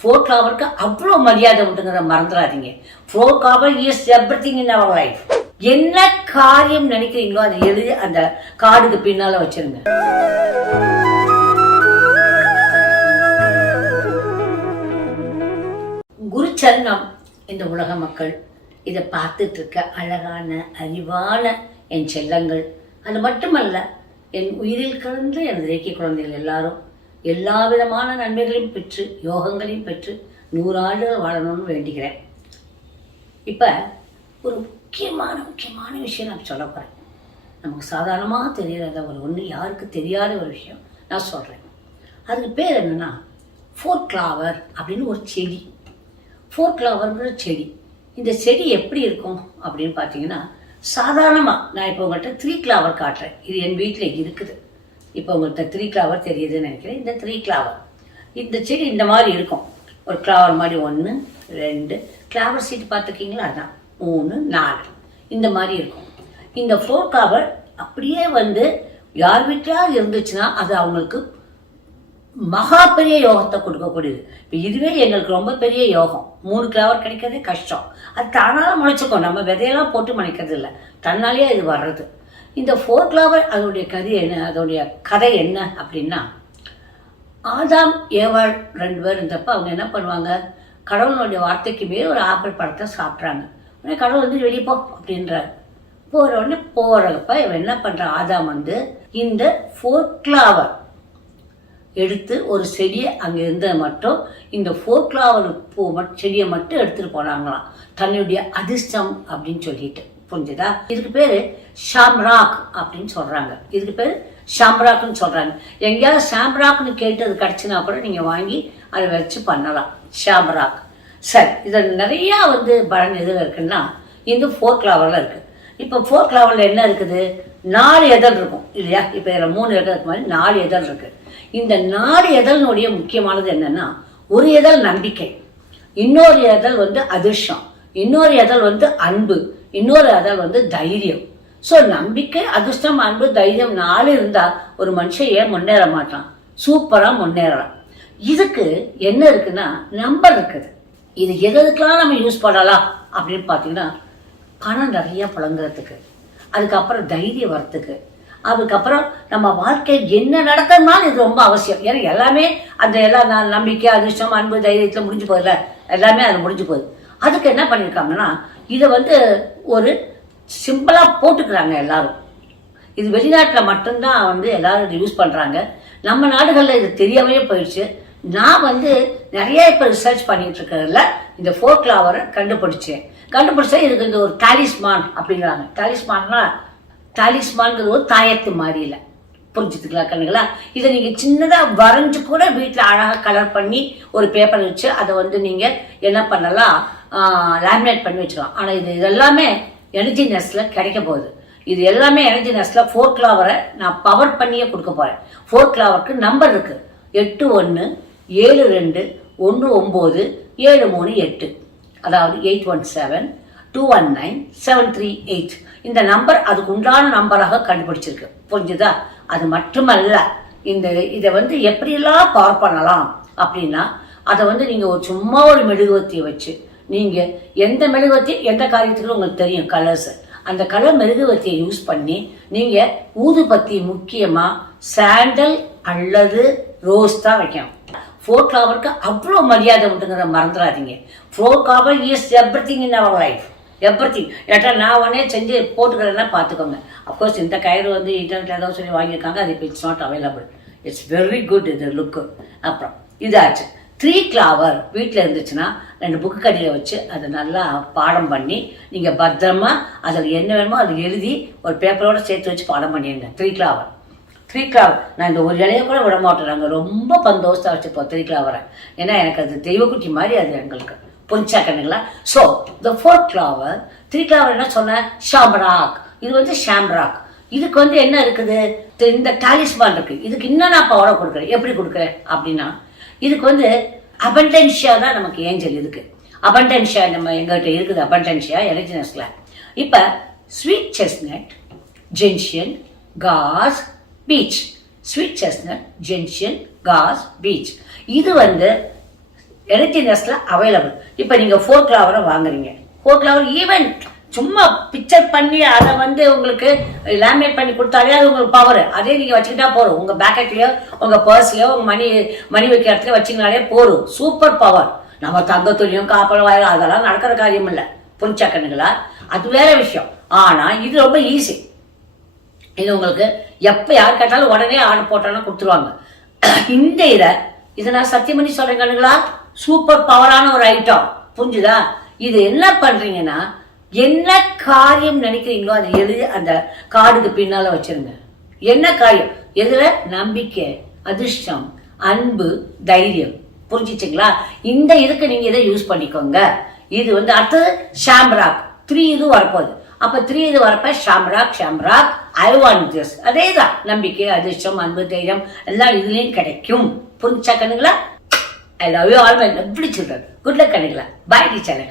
Four கவருக்கு அவ்வளோ மரியாதை உண்டுங்கிறத மறந்துடாதீங்க. Four clover is everything in our life என்ன காரியம் நினைக்கிறீங்களோ அதை எழுதி அந்த கார்டுக்கு பின்னால வச்சிருங்க. குருச்சரணம் இந்த உலக மக்கள் இதை பார்த்துட்டு இருக்க அழகான அறிவான என் செல்லங்கள். அது மட்டுமல்ல என் உயிரில் கலந்து எனது இயக்கிய குழந்தைகள் எல்லாரும் எல்லா விதமான நன்மைகளையும் பெற்று யோகங்களையும் பெற்று நூறாண்டுகள் வாழணும்னு வேண்டிக்கிறேன் இப்போ ஒரு முக்கியமான முக்கியமான விஷயம் நான் சொல்ல போகிறேன் நமக்கு சாதாரணமாக தெரியாத ஒரு ஒன்று யாருக்கு தெரியாத ஒரு விஷயம் நான் சொல்கிறேன் அதுக்கு பேர் என்னென்னா ஃபோர் கிளாவர் அப்படின்னு ஒரு செடி. ஃபோர் கிளாவர்ங்கிற செடி. இந்த செடி எப்படி இருக்கும் அப்படின்னு பார்த்தீங்கன்னா சாதாரணமாக நான் இப்போ உங்கள்கிட்ட த்ரீ கிளாவர் காட்டுறேன். இது என் வீட்டில் இருக்குது. இப்போ உங்கள்கிட்ட த்ரீ கிளாவர் தெரியுதுன்னு நினைக்கிறேன். இந்த த்ரீ கிளாவர் இந்த செடி இந்த மாதிரி இருக்கும். ஒரு கிளாவர் மாதிரி ஒன்று ரெண்டு. கிளாவர் சீட் பார்த்துருக்கீங்களா? அதான். மூணு நாலு. இந்த மாதிரி இருக்கும். இந்த ஃபோர் கிளாவர் அப்படியே வந்து யார் வீட்டிலாவது இருந்துச்சுன்னா அது அவங்களுக்கு மகா பெரிய யோகத்தை கொடுக்கக்கூடியது. இப்போ இதுவே எங்களுக்கு ரொம்ப பெரிய யோகம். மூணு கிளாவர் கிடைக்கிறதே கஷ்டம். அது தானாக முளைச்சிக்கும். நம்ம விதையெல்லாம் போட்டு முளைக்கிறது இல்லை தன்னாலேயே இது வர்றது. இந்த ஃபோர் கிளாவர் அதோடைய கதை என்ன? அதோடைய கதை என்ன அப்படின்னா ஆதாம் ஏவாள் ரெண்டு பேர் இருந்தப்ப அவங்க என்ன பண்ணுவாங்க? கடவுளுடைய வார்த்தைக்கு மேல் ஒரு ஆப்பிள் பழத்தை சாப்பிட்றாங்க. உடனே கடவுள் வந்து வெளியே போ அப்படின்றார். போகிற உடனே போகிறப்ப இவன் என்ன பண்ணுறான் ஆதாம் வந்து இந்த ஃபோர் கிளாவர் எடுத்து ஒரு செடியை அங்கே இருந்த மட்டும் இந்த ஃபோர்க்லாவர் பூ செடியை மட்டும் எடுத்துகிட்டு போனாங்களாம். தன்னுடைய அதிர்ஷ்டம் அப்படின்னு சொல்லிட்டு. புரிஞ்சுதா? இதுக்கு பேர் ஷாம்ராக் அப்படின்னு சொல்கிறாங்க இதுக்கு பேர் ஷாம்ராக்னு சொல்கிறாங்க எங்கேயாவது ஷாம்ராக்னு கேட்டு அது கிடச்சினா கூட நீங்கள் வாங்கி அதை வச்சு பண்ணலாம். ஷாம்ராக். சரி இதில் நிறையா வந்து பலன் எதில் இருக்குன்னா இந்த ஃபோர் கிளாவரில் இருக்குது இப்போ ஃபோர் கிளாவரில் என்ன இருக்குது? நாலு எதழ் இருக்கும் இல்லையா? இப்போ இதில் மூணு எதழ் இருக்கு மாதிரி நாலு எதழ் இருக்குது இந்த நாலு எதழ்னுடைய முக்கியமானது என்னன்னா ஒரு எதழ் நம்பிக்கை. இன்னொரு எதழ் வந்து அதிர்ஷ்டம். இன்னொரு எதழ் வந்து அன்பு. இன்னொரு எதழ் வந்து தைரியம். ஸோ நம்பிக்கை அதிர்ஷ்டம் அன்பு தைரியம் நாலு இருந்தால் ஒரு மனுஷன் ஏன் முன்னேற மாட்டான்? சூப்பராக முன்னேறலாம். இதுக்கு என்ன இருக்குன்னா நம்பர் இருக்குது. இது எதுக்கெல்லாம் நம்ம யூஸ் பண்ணலாம் அப்படின்னு பார்த்தீங்கன்னா பணம் நிறையா புழங்குறதுக்கு அதுக்கப்புறம் தைரியம் வரத்துக்கு அதுக்கப்புறம் நம்ம வாழ்க்கை என்ன நடக்கணும்னாலும் இது ரொம்ப அவசியம். ஏன்னா எல்லாமே அந்த எல்லா நம்பிக்கை அதிர்ஷ்டம் அன்பு தைரியத்தில் முடிஞ்சு போகுதுல எல்லாமே அது முடிஞ்சு போகுது. அதுக்கு என்ன பண்ணியிருக்காங்கன்னா இதை வந்து ஒரு சிம்பிளாக போட்டுக்கிறாங்க எல்லாரும். இது வெளிநாட்டில் மட்டும்தான் வந்து எல்லாரும் இது யூஸ் பண்ணுறாங்க நம்ம நாடுகளில் இது தெரியாமே போயிடுச்சு. நான் வந்து நிறைய இப்போ ரிசர்ச் பண்ணிட்டு இருக்கிறதுல இந்த ஃபோர் கிளாவரை கண்டுபிடிச்சேன். கண்டுபிடிச்சா இதுக்கு இந்த ஒரு டாலிஸ்மான் அப்படிங்கிறாங்க. டாலிஸ்மான்னா டாலிஸ்மான்ங்கிறது ஒரு தாயத்து மாதிரி இல்லை. புரிஞ்சுத்துக்கலாம் கண்ணுங்களா? இதை நீங்கள் சின்னதாக வரைஞ்சு கூட வீட்டில் அழகாக கலர் பண்ணி ஒரு பேப்பர் வச்சு அதை வந்து நீங்கள் என்ன பண்ணலாம்? லேமினேட் பண்ணி வச்சுக்கலாம். ஆனால் இது இதெல்லாமே எனர்ஜி நெஸ்டில் கிடைக்க போகுது. இது எல்லாமே எனர்ஜி நெஸ்டில் ஃபோர் கிளாவரை நான் பவர் பண்ணியே கொடுக்க போகிறேன் ஃபோர் கிளாவருக்கு நம்பர் இருக்குது எட்டு ஒன்று ஏழு ரெண்டு ஒன்று ஒம்பது ஏழு மூணு எட்டு. அதாவது eight one seven two one nine seven three eight இந்த நம்பர் அதுக்கு உண்டான நம்பராக கண்டுபிடிச்சிருக்கு. புரிஞ்சுதா? அது மட்டுமல்ல இந்த இதை வந்து எப்படியெல்லாம் பவர் பண்ணலாம் அப்படின்னா அதை வந்து நீங்கள் ஒரு சும்மா ஒரு மெழுகுவத்தியை வச்சு நீங்கள் எந்த மெழுகுவர்த்தி எந்த காரியத்துக்கும் உங்களுக்கு தெரியும் கலர்ஸ் அந்த கலர் மெழுகுவர்த்தியை யூஸ் பண்ணி நீங்கள் ஊதுபத்தி முக்கியமாக சாண்டல் அல்லது ரோஸ் தான் வைக்கணும். ஃபோர் கவருக்கு அவ்வளோ மரியாதை உண்டுங்கிற மறந்துடாதீங்க. Four clover is everything in our life every ஏட்டா நான் உடனே செஞ்சு போட்டுக்கிறேன்னா பார்த்துக்கோங்க. அஃப்கோர்ஸ் இந்த கயிறு வந்து இன்டர்நெட்டில் ஏதோ சொல்லி வாங்கியிருக்காங்க அது இப்போ it's not available it's very good இது லுக்கு அப்புறம் இதாச்சு. த்ரீ கிளாவர் வீட்டில் இருந்துச்சுன்னா ரெண்டு புக்கு கடியில் வச்சு அதை நல்லா பாடம் பண்ணி நீங்கள் பத்திரமா அதில் என்ன வேணுமோ அதை எழுதி ஒரு பேப்பரோடு சேர்த்து வச்சு பாடம் பண்ணிடுங்க த்ரீ கிளாவர் த்ரீ கிளாவர் நான் இந்த ஒரு இலையை கூட விட மாட்டோம் நாங்கள் ரொம்ப பந்தோஸ்தாக வச்சுப்போம் த்ரீ கிளாவரை ஏன்னா எனக்கு அது தெய்வக்குட்டி மாதிரி அது எங்களுக்கு. புரிஞ்சா கண்ணுங்களா? So the fourth clover three clover என்ன சொன்னேன் ஷாம்ராக் இது வந்து ஷாம்ராக் இதுக்கு வந்து என்ன இருக்குது? இந்த டாலிஸ்மான் இருக்குது இதுக்கு இன்னும் நான் பவரை கொடுக்குறேன். எப்படி கொடுக்குறேன்? அப்படின்னா இதுக்கு வந்து அபண்டன்ஷியா தான் நமக்கு ஏஞ்சல் இருக்கு. அபண்டன்ஷியா நம்ம எங்ககிட்ட இருக்குது அபண்டன்ஷியா எலிஜினஸ்ல இப்போ sweet chestnut gentian gorse beech sweet chestnut gentian gorse beech இது வந்து எலக்ட்ரினஸ்ல அவைலபிள் இப்போ நீங்கள் ஃபோர் கிளாவரை வாங்குறீங்க. ஃபோர் கிளாவர் ஈவன் சும்மா பிக்சர் பண்ணி அதை வந்து உங்களுக்கு லேமினேட் பண்ணி கொடுத்தாலே அது உங்களுக்கு பவர் அதே நீங்கள் வச்சுக்கிட்டா போதும். உங்கள் பேக்கெட்லேயோ உங்கள் பர்ஸ்லையோ உங்கள் மணி மணி வைக்கிற இடத்துல வச்சீங்கனாலே போதும். சூப்பர் பவர் நம்ம தங்க துணியும் வாயிலும் வயலும் அதெல்லாம் நடக்கிற காரியம் இல்லை. புரிச்சாக்கணுங்களா அது வேற விஷயம். ஆனால் இது ரொம்ப ஈஸி இது உங்களுக்கு எப்போ யார் கேட்டாலும் உடனே ஆர்டர் போட்டோன்னா கொடுத்துருவாங்க. இந்த இதை இதை நான் சத்தியம் பண்ணி கண்ணுங்களா? சூப்பர் பவரான ஒரு ஐட்டம் புரிஞ்சுதா? இது என்ன பண்ணுறீங்கன்னா என்ன காரியம் நினைக்கிறீங்களோ அதை எழுதி அந்த கார்டுக்கு பின்னால வச்சிருங்க. என்ன காரியம்? எதுல? நம்பிக்கை அதிர்ஷ்டம் அன்பு தைரியம். புரிஞ்சிச்சுங்களா? இந்த இதுக்கு நீங்க இதை யூஸ் பண்ணிக்கோங்க. இது வந்து அடுத்தது ஷாம்ராக் த்ரீ இது வரப்போகுது. அப்ப த்ரீ இது வரப்ப ஷாம்ராக் ஷாம்ராக் ஐ வாண்ட் திஸ் அதே தான் நம்பிக்கை அதிர்ஷ்டம் அன்பு தைரியம் எல்லாம் இதுலயும் கிடைக்கும். புரிஞ்சா கண்ணுங்களா? I love you all my lovely children good luck கண்ணுங்களா. Bye teacher